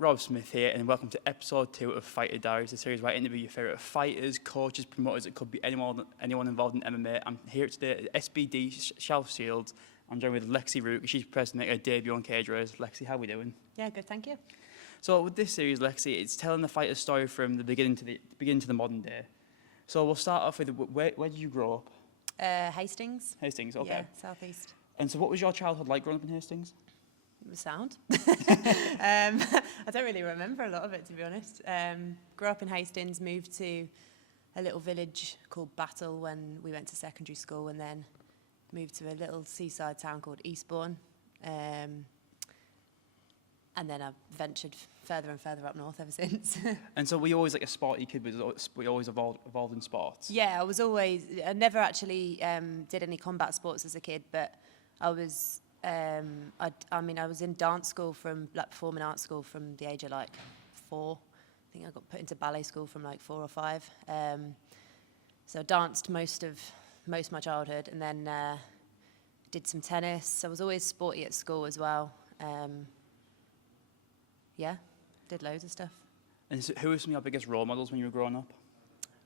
Rob Smith here, and welcome to episode 2 of Fighter Diaries, the series where I interview your favourite fighters, coaches, promoters. It could be anyone involved in MMA. I'm here today at SBD Shelf Shields. I'm joined with Lexi Rook. She's prepared to make her debut on Cage Race. Lexi, how are we doing? Yeah, good, thank you. So with this series, Lexi, it's telling the fighter's story from the beginning to the modern day. So we'll start off with where did you grow up? Hastings. Hastings, okay. Yeah, southeast. And so what was your childhood like growing up in Hastings? It was sound. I don't really remember a lot of it, to be honest. Grew up in Hastings, moved to a little village called Battle when we went to secondary school, and then moved to a little seaside town called Eastbourne. And then I've ventured further and further up north ever since. And so were you always like a sporty kid? Were you always involved in sports? Yeah, I never actually did any combat sports as a kid, but I was... I was in dance school performing arts school from the age of like 4. I think I got put into ballet school from like 4 or 5. So I danced most of my childhood, and then did some tennis. I was always sporty at school as well. Yeah, did loads of stuff. And so who were some of your biggest role models when you were growing up?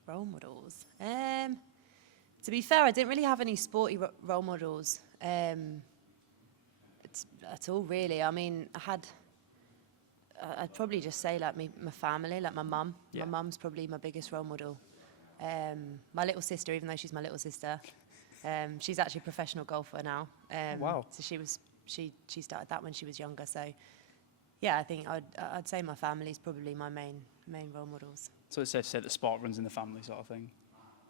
Role models. To be fair, I didn't really have any sporty role models. At all, really. I mean, I'd probably just say like my family, like my mum. Yeah. My mum's probably my biggest role model. My little sister, even though she's my little sister, she's actually a professional golfer now. Wow. So she started that when she was younger. So yeah, I think I'd say my family's probably my main role models. So it's safe to say that sport runs in the family sort of thing?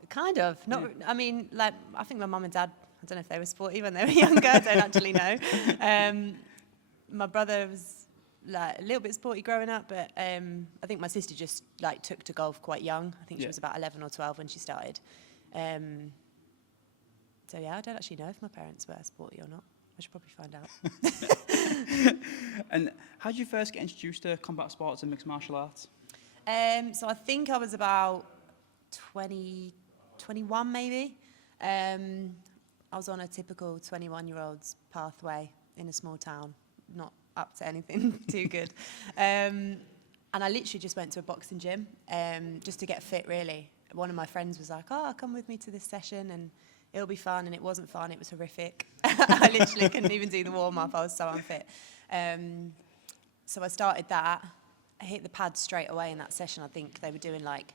Kind of. Not. Yeah. I mean, like, I think my mum and dad, I don't know if they were sporty when they were younger. I don't actually know. My brother was like a little bit sporty growing up, but I think my sister just like took to golf quite young. I think she was about 11 or 12 when she started. So yeah, I don't actually know if my parents were sporty or not. I should probably find out. And how did you first get introduced to combat sports and mixed martial arts? So I think I was about 21 maybe. I was on a typical 21-year-old's pathway in a small town, not up to anything too good. And I literally just went to a boxing gym just to get fit, really. One of my friends was like, "Oh, come with me to this session and it'll be fun." And it wasn't fun, it was horrific. I literally couldn't even do the warm-up, I was so unfit. So I started that. I hit the pads straight away in that session. I think they were doing like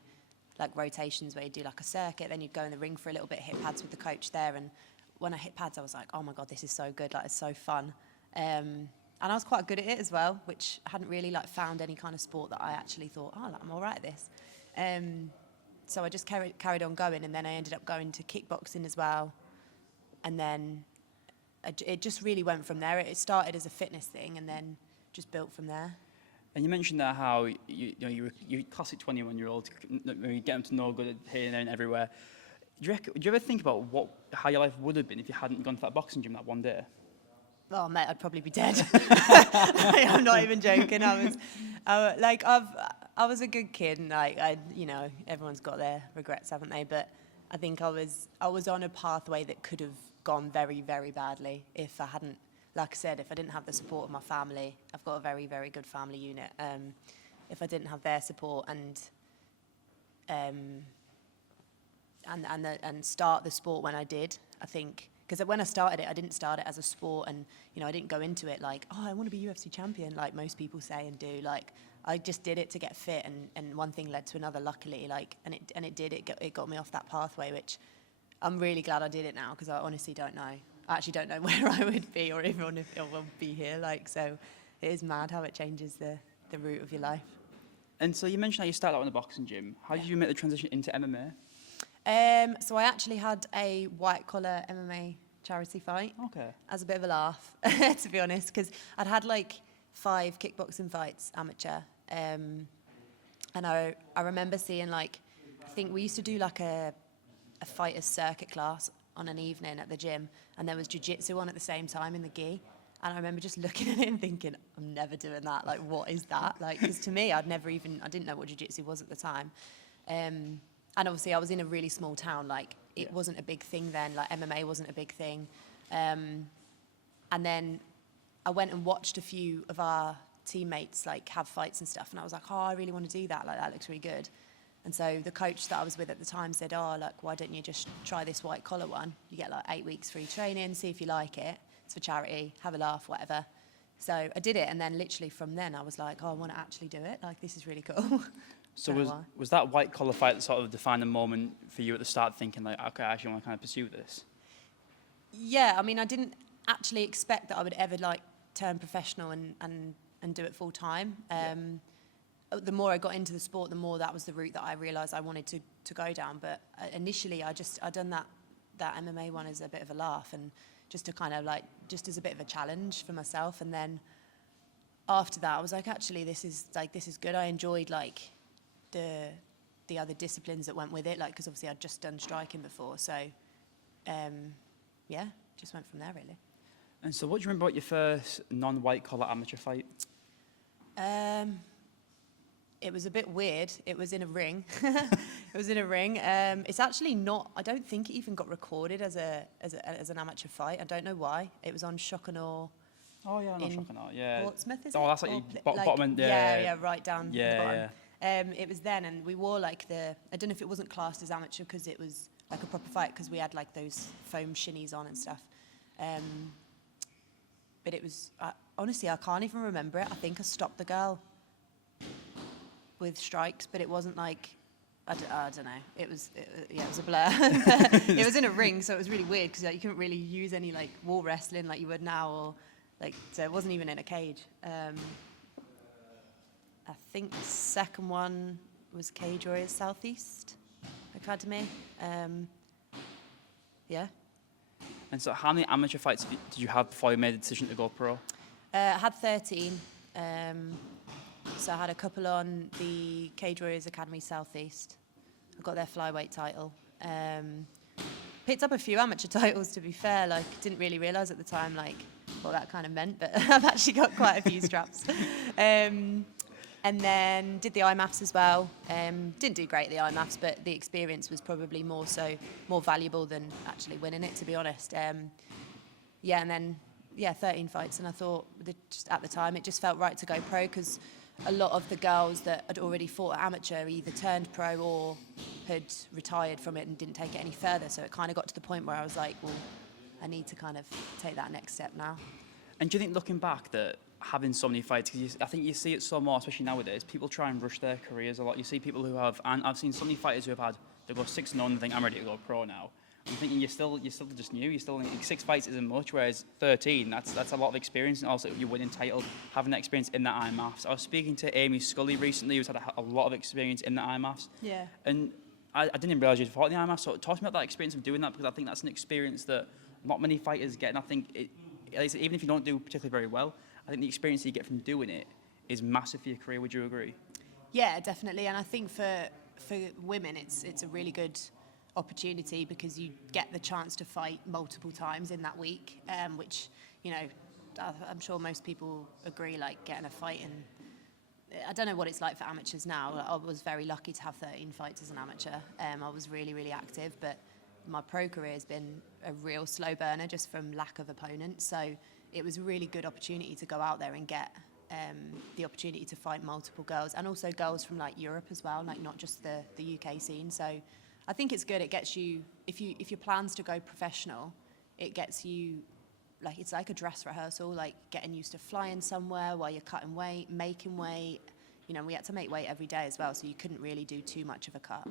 rotations where you do like a circuit, then you'd go in the ring for a little bit, hit pads with the coach there. And when I hit pads, I was like, oh my God, this is so good, like it's so fun. And I was quite good at it as well, which I hadn't really like found any kind of sport that I actually thought, oh, like, I'm all right at this. So I just carried on going, and then I ended up going to kickboxing as well. And then it just really went from there. It started as a fitness thing and then just built from there. And you mentioned that how you're classic 21-year-old, you get them to no good here, there, and everywhere. Do you ever think about how your life would have been if you hadn't gone to that boxing gym that one day? Oh mate, I'd probably be dead. I'm not even joking. I was a good kid, and everyone's got their regrets, haven't they? But I think I was on a pathway that could have gone very, very badly if I hadn't. Like I said, if I didn't have the support of my family, I've got a very, very good family unit. If I didn't have their support and start the sport when I did, I think, because when I started it, I didn't start it as a sport, and I didn't go into it like, oh, I want to be UFC champion, like most people say and do. Like, I just did it to get fit, and one thing led to another, luckily. It got me off that pathway, which I'm really glad I did it now, because I honestly don't know. I actually don't know where I would be, or even if I will be here. So it is mad how it changes the route of your life. And so you mentioned how you started out in the boxing gym. How did you make the transition into MMA? So I actually had a white-collar MMA charity fight. Okay. As a bit of a laugh, to be honest, because I'd had like 5 kickboxing fights, amateur. And I remember seeing I think we used to do like a fighter's circuit class on an evening at the gym, and there was jiu-jitsu on at the same time in the gi. And I remember just looking at it and thinking, I'm never doing that. Like, what is that? Like, because to me, I didn't know what jiu-jitsu was at the time. And obviously I was in a really small town. Like, it wasn't a big thing then. Like, MMA wasn't a big thing. And then I went and watched a few of our teammates like have fights and stuff, and I was like, oh, I really want to do that. Like that looks really good. And so the coach that I was with at the time said, oh, like, why don't you just try this white collar one? You get like 8 weeks free training, see if you like it. It's for charity, have a laugh, whatever. So I did it, and then literally from then I was like, oh, I want to actually do it. Like, this is really cool. So was that white collar fight that sort of defined the moment for you at the start, thinking like, okay, I actually want to kind of pursue this? Yeah, I mean, I didn't actually expect that I would ever like turn professional and do it full time. The more I got into the sport, the more that was the route that I realised I wanted to go down. But initially, I'd done that MMA one as a bit of a laugh, and just to kind of like, just as a bit of a challenge for myself. And then after that, I was like, actually, this is good. I enjoyed like the other disciplines that went with it, like, because obviously I'd just done striking before. So yeah, just went from there really. And so what do you remember about your first non-white collar amateur fight? It was a bit weird. It was in a ring. It's actually not, I don't think it even got recorded as an amateur fight. I don't know why. It was on Shock and Awe. Oh yeah, no, Shock and Awe, yeah. Portsmouth, is it? Oh, that's like, bottom end, yeah, right down yeah, the bottom. Yeah. It was then, and we wore like I don't know if it wasn't classed as amateur because it was like a proper fight, because we had like those foam shinnies on and stuff. But it was, honestly, I can't even remember it. I think I stopped the girl with strikes, but it wasn't like, I don't know. It was a blur. It was in a ring, so it was really weird because like, you couldn't really use any like wall wrestling like you would now, or like, so it wasn't even in a cage. I think the second one was Cage Warriors Southeast Academy. Yeah. And so how many amateur fights did you have before you made the decision to go pro? I had 13. So I had a couple on the Cage Warriors Academy Southeast. I got their flyweight title. Picked up a few amateur titles, to be fair. Like, didn't really realise at the time like what that kind of meant, but I've actually got quite a few straps. And then did the IMAFs as well. Didn't do great at the IMAFs, but the experience was probably more valuable than actually winning it, to be honest. And then 13 fights, and I thought just at the time it just felt right to go pro, because a lot of the girls that had already fought amateur either turned pro or had retired from it and didn't take it any further. So it kind of got to the point where I was like, well, I need to kind of take that next step now. And do you think, looking back, that having so many fights, because I think you see it so more, especially nowadays, people try and rush their careers a lot. You see people who have, and I've seen so many fighters who have had, they go 6-0 and think, I'm ready to go pro now. I'm thinking you're still just new. You're still 6 fights isn't much, whereas 13, that's a lot of experience, and also you're winning title, having that experience in the IMAFs. I was speaking to Amy Scully recently, who's had a lot of experience in the IMAFs. Yeah. And I didn't realise you'd fought in the IMAFs. So talk to me about that experience of doing that, because I think that's an experience that not many fighters get, and I think even if you don't do particularly very well, I think the experience that you get from doing it is massive for your career. Would you agree? Yeah, definitely. And I think for women, it's a really good opportunity, because you get the chance to fight multiple times in that week, which, you know, I'm sure most people agree, like getting a fight in, I don't know what it's like for amateurs now. I was very lucky to have 13 fights as an amateur. I was really, really active, but my pro career has been a real slow burner just from lack of opponents. So it was a really good opportunity to go out there and get the opportunity to fight multiple girls, and also girls from like Europe as well, like not just the UK scene. So I think it's good. It gets you, if your plan's to go professional, it gets you, like, it's like a dress rehearsal, like getting used to flying somewhere while you're cutting weight, making weight. You know, we had to make weight every day as well, so you couldn't really do too much of a cut.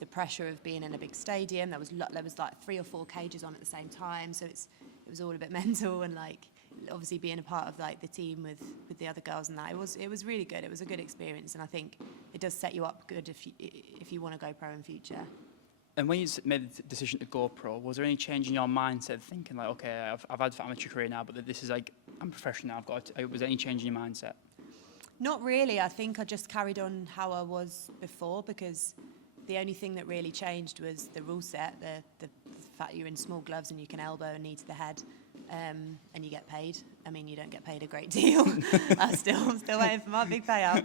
The pressure of being in a big stadium, there was like 3 or 4 cages on at the same time, so it was all a bit mental, and like obviously being a part of like the team with the other girls and that, it was really good. It was a good experience, and I think it does set you up good if you want to go pro in future. And when you made the decision to go pro, was there any change in your mindset, thinking like, okay, I've had an amateur career now, but this is like, I'm professional now, was there any change in your mindset? Not really. I think I just carried on how I was before, because the only thing that really changed was the rule set, the fact you're in small gloves and you can elbow a knee to the head, and you get paid. I mean, you don't get paid a great deal. I'm still waiting for my big payout.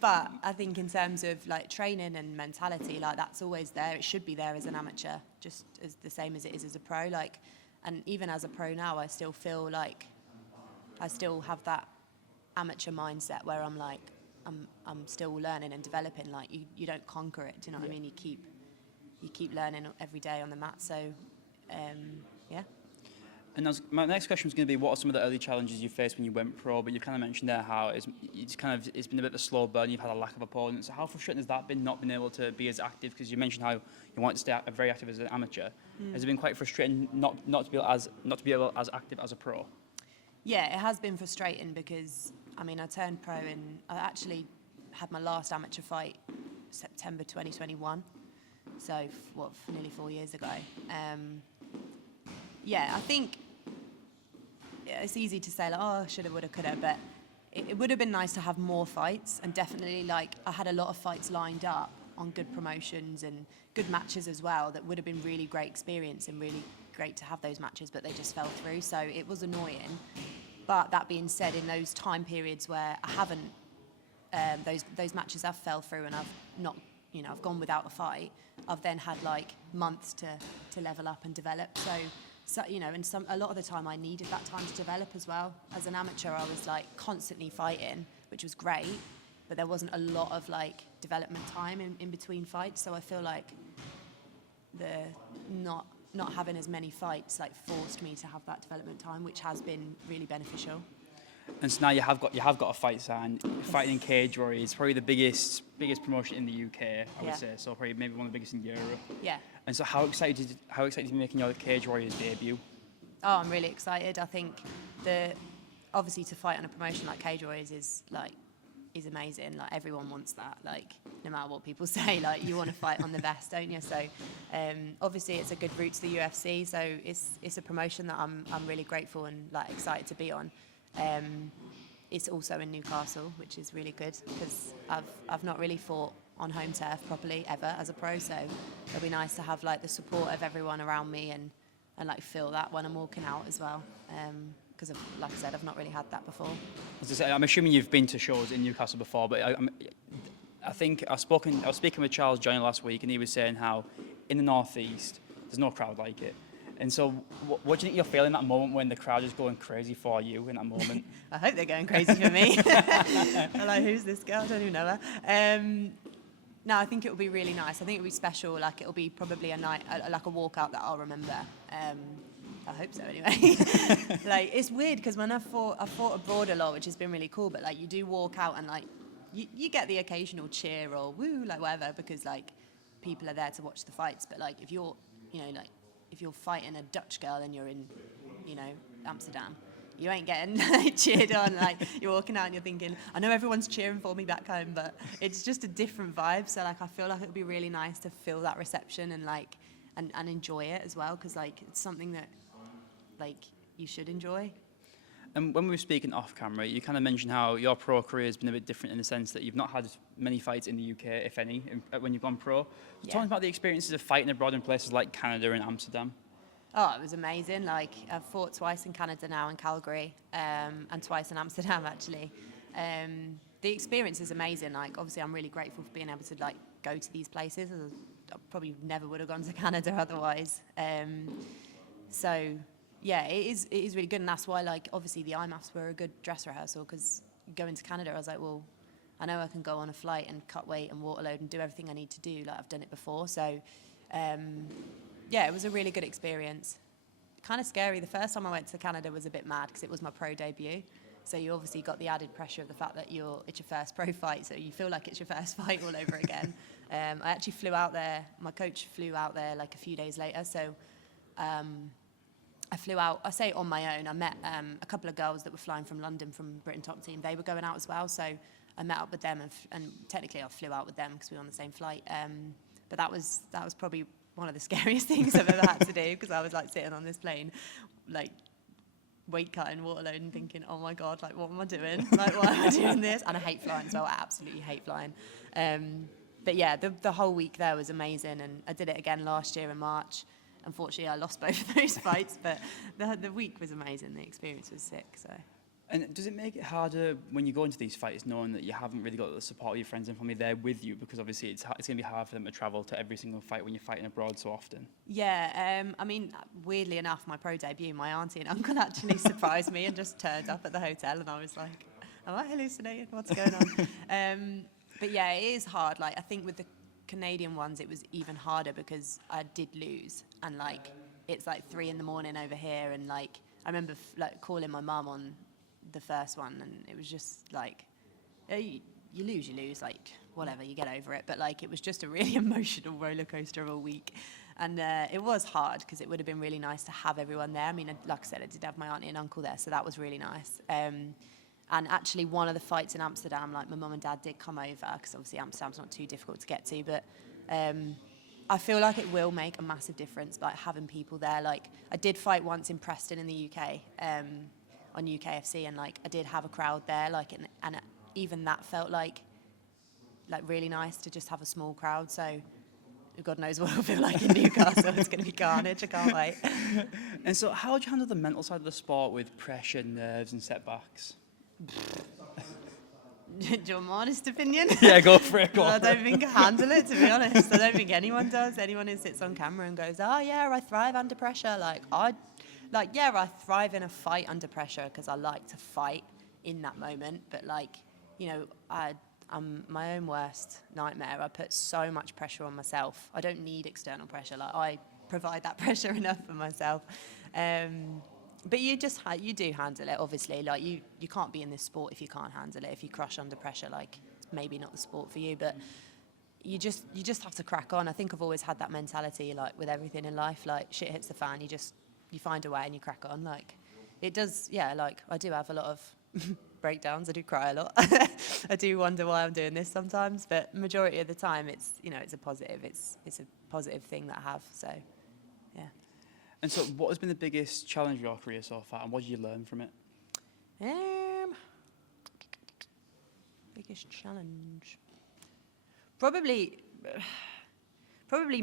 But I think in terms of like training and mentality, like that's always there. It should be there as an amateur, just as the same as it is as a pro. Like, and even as a pro now, I still feel like I still have that amateur mindset where I'm like, I'm still learning and developing. Like you don't conquer it. Do you know what I mean? You keep learning every day on the mat. So, yeah. And my next question was going to be, what are some of the early challenges you faced when you went pro? But you kind of mentioned there how it's been a bit of a slow burn. You've had a lack of opponents. So how frustrating has that been, not being able to be as active? Because you mentioned how you want to stay very active as an amateur. Has it been quite frustrating not to be as active as a pro? Yeah, it has been frustrating because I mean I turned pro and I actually had my last amateur fight September 2021. So nearly 4 years ago. Yeah, I think it's easy to say like, oh, shoulda, woulda, coulda, but it would have been nice to have more fights, and definitely like I had a lot of fights lined up on good promotions and good matches as well that would have been really great experience and really great to have those matches, but they just fell through, so it was annoying. But that being said, in those time periods where I haven't, those matches have fell through and I've not, I've gone without a fight, I've then had like months to level up and develop. So and a lot of the time I needed that time to develop as well. As an amateur, I was like constantly fighting, which was great, but there wasn't a lot of like development time in between fights. So I feel like the not having as many fights like forced me to have that development time, which has been really beneficial. And so now you have got a fight signed. Fighting in Cage Warriors, probably the biggest promotion in the UK, I would say. So probably maybe one of the biggest in Europe. Yeah. And so how excited are you making your Cage Warriors debut? Oh, I'm really excited. I think obviously to fight on a promotion like Cage Warriors is amazing. Like everyone wants that. Like no matter what people say, like you want to fight on the best, don't you? So obviously it's a good route to the UFC. So it's a promotion that I'm really grateful and like excited to be on. It's also in Newcastle, which is really good because I've not really fought on home turf properly ever as a pro, so it'll be nice to have like the support of everyone around me and like feel that when I'm walking out as well, because like I said, I've not really had that before. As I say, I'm assuming you've been to shows in Newcastle before, but I think I was speaking with Charles Joyner last week, and he was saying how in the Northeast there's no crowd like it. And so, what do you think you're feeling that moment when the crowd is going crazy for you in that moment? I hope they're going crazy for me. I'm like, who's this girl? I don't even know her. No, I think it will be really nice. I think it'll be special. Like it'll be probably a night, like a walkout that I'll remember. I hope so, anyway. Like it's weird because when I fought abroad a lot, which has been really cool. But like you do walk out and like you get the occasional cheer or woo, like whatever, because like people are there to watch the fights. But like if you're fighting a Dutch girl and you're in, Amsterdam, you ain't getting cheered on. Like you're walking out and you're thinking, I know everyone's cheering for me back home, but it's just a different vibe. So like I feel like it would be really nice to feel that reception and like and enjoy it as well, because like it's something that like you should enjoy. And when we were speaking off camera, you kind of mentioned how your pro career has been a bit different in the sense that you've not had many fights in the UK, if any, when you've gone pro. So tell me about the experiences of fighting abroad in places like Canada and Amsterdam. Oh, it was amazing. Like I've fought twice in Canada now, in Calgary, and twice in Amsterdam actually. The experience is amazing. Like obviously I'm really grateful for being able to like go to these places. I probably never would have gone to Canada otherwise. So yeah, it is really good, and that's why like obviously the IMAFs were a good dress rehearsal, because going to Canada I was like, well, I know I can go on a flight and cut weight and water load and do everything I need to do, like I've done it before. So yeah, it was a really good experience. Kind of scary. The first time I went to Canada was a bit mad because it was my pro debut. So you obviously got the added pressure of the fact that it's your first pro fight, so you feel like it's your first fight all over again. I actually flew out there. My coach flew out there like a few days later. So I flew out, I say on my own. I met a couple of girls that were flying from London from Britain Top Team. They were going out as well. So I met up with them and technically I flew out with them because we were on the same flight. But that was probably one of the scariest things I've ever had to do, because I was like sitting on this plane, like weight cutting, water loading, thinking, oh my God, like what am I doing? Like why am I doing this? And I hate flying as well. I absolutely hate flying. But yeah, the whole week there was amazing, and I did it again last year in March. Unfortunately, I lost both of those fights, but the week was amazing. The experience was sick. So. And does it make it harder when you go into these fights knowing that you haven't really got the support of your friends and family there with you? Because obviously it's going to be hard for them to travel to every single fight when you're fighting abroad so often. Yeah, I mean, weirdly enough, my pro debut, my auntie and uncle actually surprised me and just turned up at the hotel, and I was like, Am I hallucinating? What's going on? But yeah, it is hard. Like, I think with the Canadian ones, it was even harder because I did lose. And, like, it's like 3 a.m. over here. And, like, I remember, like, calling my mum on the first one. And it was just, like, you lose, like, whatever, you get over it. But, like, it was just a really emotional roller coaster of a week. And it was hard because it would have been really nice to have everyone there. I mean, like I said, I did have my auntie and uncle there, so that was really nice. And actually, one of the fights in Amsterdam, like, my mum and dad did come over, because obviously Amsterdam's not too difficult to get to, but I feel like it will make a massive difference, like, having people there. Like, I did fight once in Preston in the UK, on UKFC, and, like, I did have a crowd there, like, and even that felt like really nice to just have a small crowd, so God knows what it'll feel like in Newcastle. It's going to be carnage, I can't wait. And so how do you handle the mental side of the sport with pressure, nerves and setbacks? Do you want my honest opinion? Yeah, go for it. I don't think I handle it, to be honest. I don't think anyone does. Anyone who sits on camera and goes, oh yeah, I thrive under pressure. I thrive in a fight under pressure because I like to fight in that moment. But, like, you know, I'm my own worst nightmare. I put so much pressure on myself. I don't need external pressure. Like, I provide that pressure enough for myself. But you do handle it, obviously. Like, you can't be in this sport if you can't handle it. If you crush under pressure, like, it's maybe not the sport for you, but you just have to crack on. I think I've always had that mentality, like, with everything in life. Like, shit hits the fan, you find a way and you crack on. Like, it does, yeah, like, I do have a lot of breakdowns. I do cry a lot. I do wonder why I'm doing this sometimes, but majority of the time it's a positive. It's a positive thing that I have, so yeah. And so what has been the biggest challenge of your career so far, and what did you learn from it? Biggest challenge, probably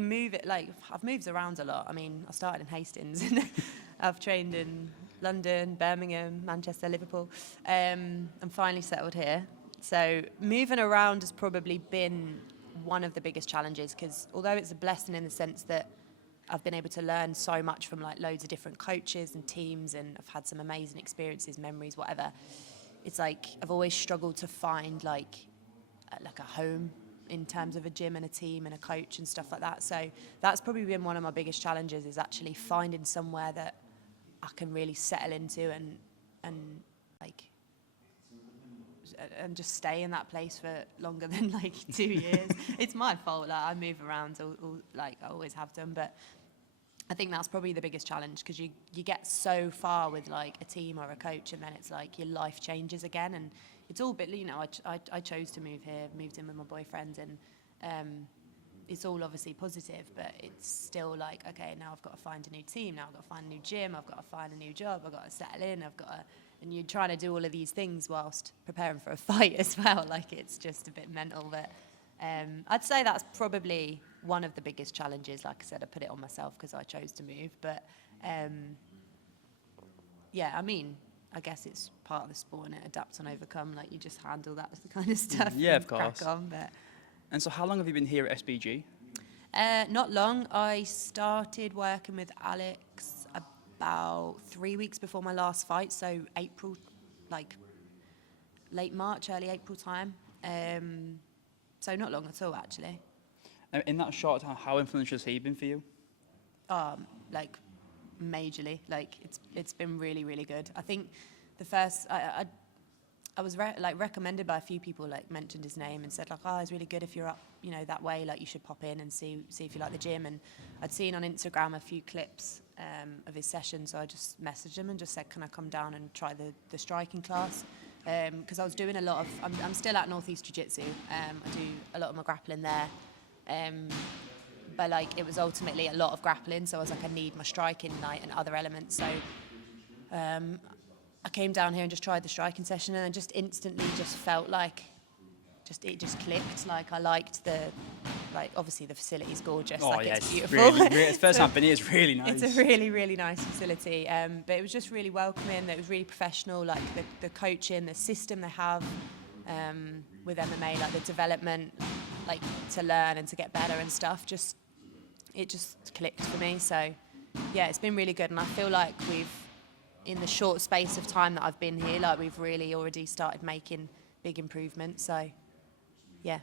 move it. Like, I've moved around a lot. I mean, I started in Hastings and I've trained in London, Birmingham, Manchester, Liverpool, and finally settled here. So moving around has probably been one of the biggest challenges, because although it's a blessing in the sense that I've been able to learn so much from, like, loads of different coaches and teams, and I've had some amazing experiences, memories, whatever, it's like I've always struggled to find like a home in terms of a gym and a team and a coach and stuff like that. So that's probably been one of my biggest challenges, is actually finding somewhere that I can really settle into and just stay in that place for longer than like 2 years. It's my fault. Like, I move around, like I always have done, but I think that's probably the biggest challenge, because you get so far with like a team or a coach, and then it's like your life changes again. And it's all bit, you know, I chose to move here, moved in with my boyfriend, and it's all obviously positive, but it's still like, okay, now I've got to find a new team, now I've got to find a new gym, I've got to find a new job, I've got to settle in, and you're trying to do all of these things whilst preparing for a fight as well. Like, it's just a bit mental, but I'd say that's probably one of the biggest challenges. Like I said, I put it on myself because I chose to move, but yeah, I mean, I guess it's part of the sport, and it adapt and overcome. Like, you just handle that kind of stuff. Yeah, and of course. Crack on, but. And so how long have you been here at SBG? Not long. I started working with Alex about 3 weeks before my last fight, so April, like late March, early April time. So not long at all, actually. In that short time, how influential has he been for you? Like, majorly. Like, it's been really, really good. I think the first, I was recommended by a few people, like, mentioned his name and said, like, oh, he's really good if you're up, you know, that way, like, you should pop in and see if you like the gym. And I'd seen on Instagram a few clips of his session, so I just messaged him and just said, can I come down and try the striking class? Because I was doing a lot of, I'm still at Northeast Jiu-Jitsu. I do a lot of my grappling there. But like, it was ultimately a lot of grappling, so I was like, I need my striking night and other elements. So I came down here and just tried the striking session, and I just instantly just felt like it just clicked. Like, I liked obviously the facility's gorgeous. Oh, like, yeah, it's beautiful. It's first time been here, it's really nice. It's a really, really nice facility. But it was just really welcoming. It was really professional. Like, the coaching, the system they have with MMA, like the development, like to learn and to get better and stuff. It just clicked for me. So yeah, it's been really good, and I feel like in the short space of time that I've been here, like we've really already started making big improvements. So, yeah.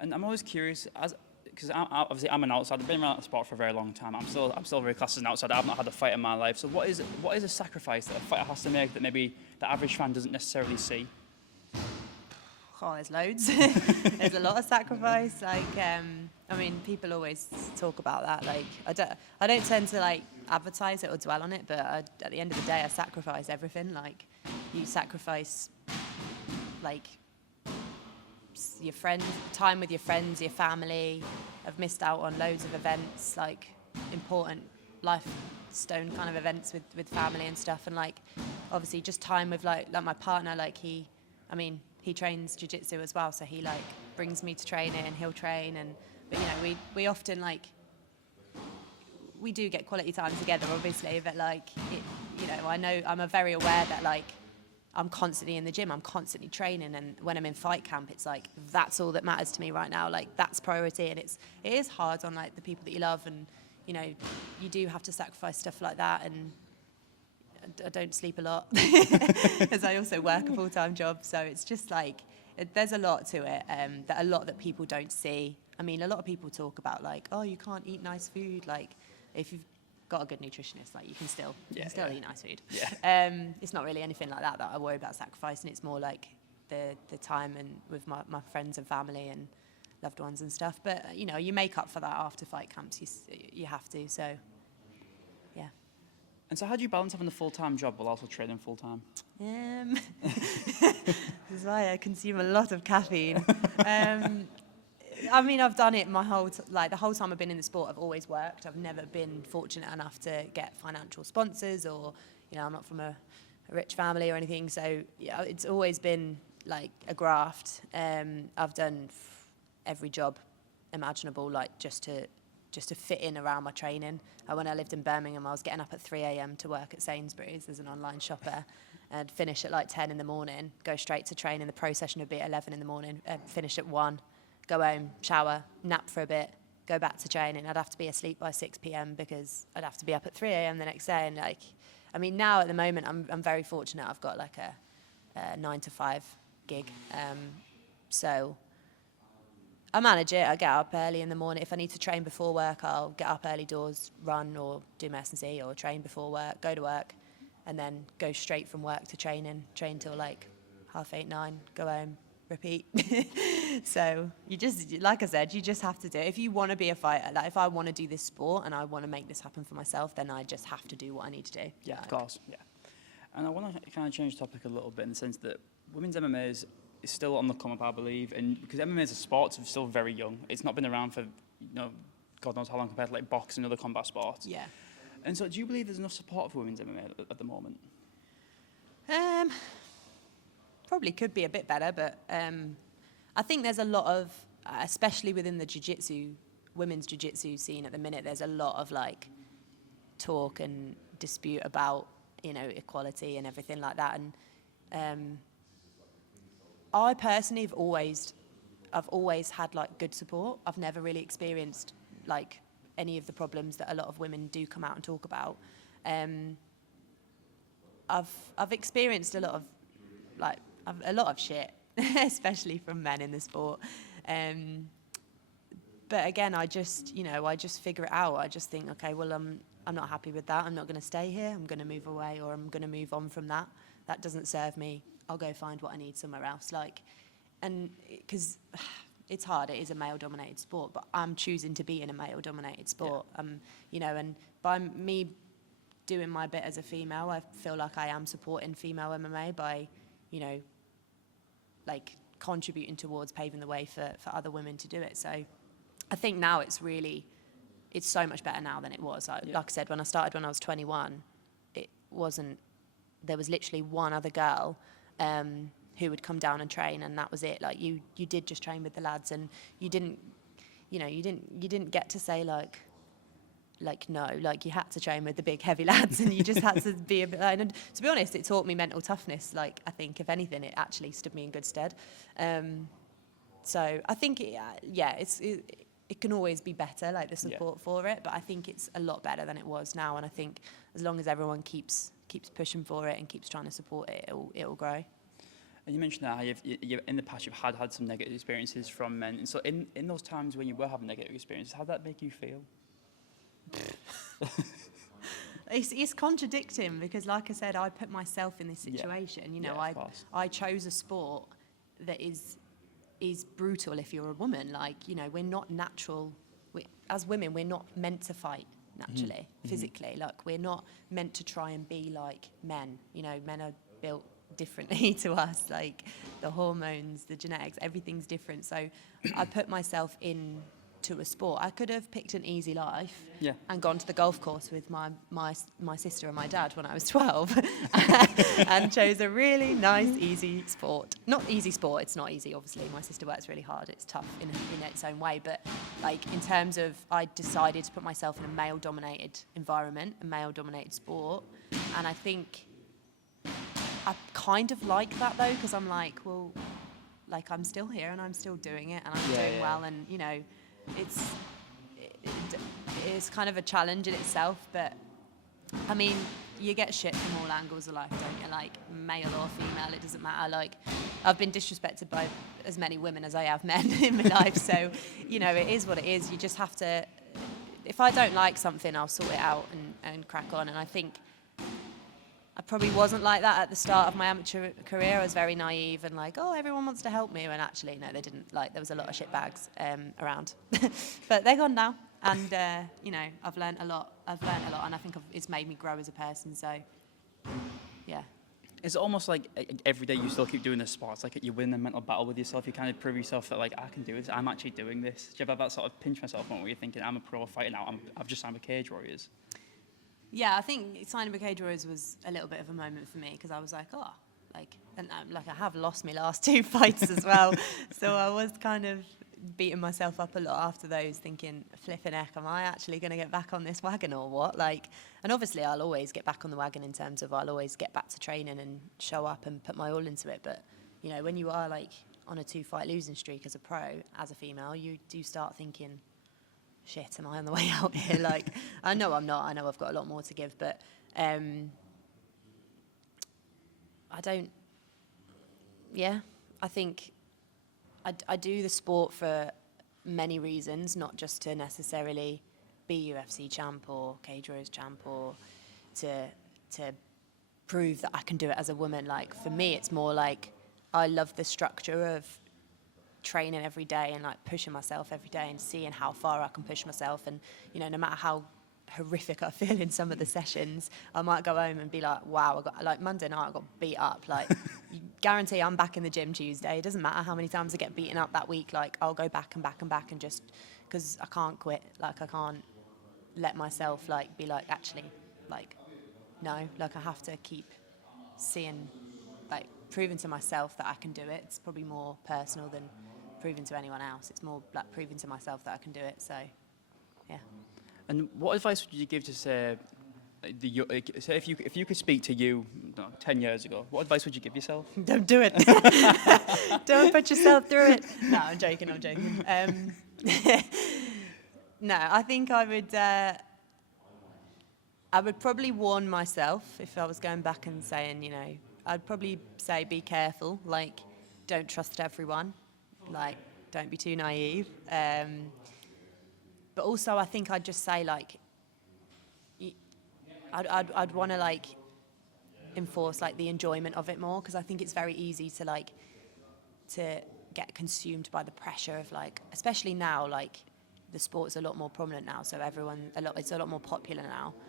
And I'm always curious, because obviously I'm an outsider. I've been around the sport for a very long time. I'm still very classed as an outsider. I've not had a fight in my life. So what is a sacrifice that a fighter has to make that maybe the average fan doesn't necessarily see? Oh, there's loads. There's a lot of sacrifice. Like, I mean, people always talk about that. Like, I don't tend to like advertise it or dwell on it, but at the end of the day, I sacrifice everything. Like, you sacrifice, like, your friends, time with your friends, your family. I've missed out on loads of events, like important lifestone kind of events with family and stuff, and like obviously just time with like my partner. Like he trains jiu-jitsu as well, so he like brings me to training and he'll train, and but you know we often like we do get quality time together obviously, but like it, you know, I know I'm very aware that like I'm constantly in the gym, I'm constantly training, and when I'm in fight camp, it's like that's all that matters to me right now. Like that's priority, and it is hard on like the people that you love, and you know you do have to sacrifice stuff like that. And I don't sleep a lot because I also work a full-time job, so it's just like there's a lot to it that people don't see. I mean, a lot of people talk about like, oh, you can't eat nice food. Like if you've got a good nutritionist, like you can still eat nice food. Yeah. It's not really anything like that I worry about sacrificing. It's more like the time and with my friends and family and loved ones and stuff. But you know, you make up for that after fight camps. You have to. So yeah. And so how do you balance having a full-time job while also training full-time? This is why I consume a lot of caffeine. I mean, I've done it the whole time I've been in the sport. I've always worked. I've never been fortunate enough to get financial sponsors, or you know, I'm not from a rich family or anything. So yeah, it's always been like a graft. I've done every job imaginable, like just to fit in around my training. When I lived in Birmingham, I was getting up at 3 a.m. to work at Sainsbury's as an online shopper, and finish at like 10 in the morning, go straight to training. The pro session would be at 11 in the morning, finish at 1. Go home, shower, nap for a bit, go back to training. I'd have to be asleep by 6 p.m. because I'd have to be up at 3 a.m. the next day. And like, I mean, now at the moment, I'm very fortunate. I've got like a 9 to 5 gig. So I manage it. I get up early in the morning. If I need to train before work, I'll get up early doors, run or do my S&C or train before work, go to work, and then go straight from work to training, train till like 8:30, 9, go home, repeat. So you just, like I said, you just have to do it. If you want to be a fighter, like if I want to do this sport and I want to make this happen for myself, then I just have to do what I need to do. Yeah, of course, yeah. And I want to kind of change the topic a little bit in the sense that women's MMA is still on the come up, I believe, and because MMA as a sport is still very young. It's not been around for, you know, God knows how long compared to like boxing and other combat sports. Yeah. And so do you believe there's enough support for women's MMA at the moment? Probably could be a bit better, but I think there's a lot of, especially within the women's jiu-jitsu scene at the minute, there's a lot of like talk and dispute about, you know, equality and everything like that. And I personally have always had like good support. I've never really experienced like any of the problems that a lot of women do come out and talk about. I've experienced a lot of shit, especially from men in the sport. But again, I just figure it out. I just think, okay, well, I'm not happy with that. I'm not going to stay here. I'm going to move away, or I'm going to move on from that. That doesn't serve me. I'll go find what I need somewhere else. Like, and because it's hard. It is a male-dominated sport, but I'm choosing to be in a male-dominated sport. Yeah. You know, and by me doing my bit as a female, I feel like I am supporting female MMA by, you know, like contributing towards paving the way for other women to do it. So I think now it's so much better now than it was. Like I said, when I started when I was 21, there was literally one other girl who would come down and train, and that was it. Like you did just train with the lads, and you didn't get to say like no, like you had to train with the big heavy lads, and you just had to be a bit. And to be honest, it taught me mental toughness. Like I think if anything, it actually stood me in good stead. So I think it can always be better, like the support for it, but I think it's a lot better than it was now. And I think as long as everyone keeps keeps pushing for it and keeps trying to support it, it'll grow. And you mentioned that how you've in the past you've had some negative experiences from men. And so in those times when you were having negative experiences, how did that make you feel? It's contradicting because, like I said, I put myself in this situation. You know, I chose a sport that is brutal if you're a woman. Like, you know, we're not natural. As women, we're not meant to fight naturally, physically. Like, we're not meant to try and be like men. You know, men are built differently to us. Like, the hormones, the genetics, everything's different. So I put myself into a sport. I could have picked an easy life and gone to the golf course with my sister and my dad when I was 12 and chose a really nice, easy sport. Not easy sport, it's not easy, obviously. My sister works really hard. It's tough in its own way. But, like, in terms of, I decided to put myself in a male-dominated environment, a male-dominated sport. And I think I kind of like that, though, because I'm like, well, like, I'm still here and I'm still doing it and I'm doing well. And, you know, it's kind of a challenge in itself, but I mean, you get shit from all angles of life, don't you? Like, male or female, it doesn't matter. Like, I've been disrespected by as many women as I have men in my life, so, you know, it is what it is. You just have to, if I don't like something, I'll sort it out and crack on. And I think I probably wasn't like that at the start of my amateur career. I was very naive and like, oh, everyone wants to help me. And actually, no, they didn't. Like, there was a lot of shitbags around. But they're gone now. And, you know, I've learned a lot. And I think it's made me grow as a person. So, yeah. It's almost like every day you still keep doing this sport. It's like you win a mental battle with yourself. You kind of prove yourself that, like, I can do this. I'm actually doing this. Do you ever have that sort of pinch myself moment where you're thinking, I'm a pro fighter now. I've just signed with Cage Warriors? Yeah, I think signing with Cage Warriors was a little bit of a moment for me because I was like, oh, like, and like, I have lost my last 2 fights as well. So I was kind of beating myself up a lot after those, thinking, flipping heck, am I actually going to get back on this wagon or what? Like, and obviously I'll always get back on the wagon in terms of I'll always get back to training and show up and put my all into it. But, you know, when you are like on a 2-fight losing streak as a pro, as a female, you do start thinking, shit, am I on the way out here? Like, I know I'm not. I know I've got a lot more to give, but I don't, I think I do the sport for many reasons, not just to necessarily be UFC champ or Cage Warriors champ or to prove that I can do it as a woman. Like, for me, it's more like I love the structure of training every day and like pushing myself every day and seeing how far I can push myself. And, you know, no matter how horrific I feel in some of the sessions, I might go home and be like, wow, I got, like, Monday night I got beat up. Like, you guarantee I'm back in the gym Tuesday. It doesn't matter how many times I get beaten up that week. Like, I'll go back and back and back and just, because I can't quit. Like, I can't let myself like be like, actually, like, no, like, I have to keep seeing, like, proving to myself that I can do it. It's probably more personal than proving to anyone else. It's more like proving to myself that I can do it. So, yeah. And what advice would you give to, say, say if you could speak to you 10 years ago, what advice would you give yourself? Don't do it. Don't put yourself through it. No, I'm joking. No, I think I would probably warn myself if I was going back and saying, you know, I'd probably say be careful. Like, don't trust everyone. Like, don't be too naive. But also, I think I'd just say, like, I'd want to, like, enforce, like, the enjoyment of it more, because I think it's very easy to, like, to get consumed by the pressure of, like, especially now, like, the sport's a lot more prominent now, so it's a lot more popular now.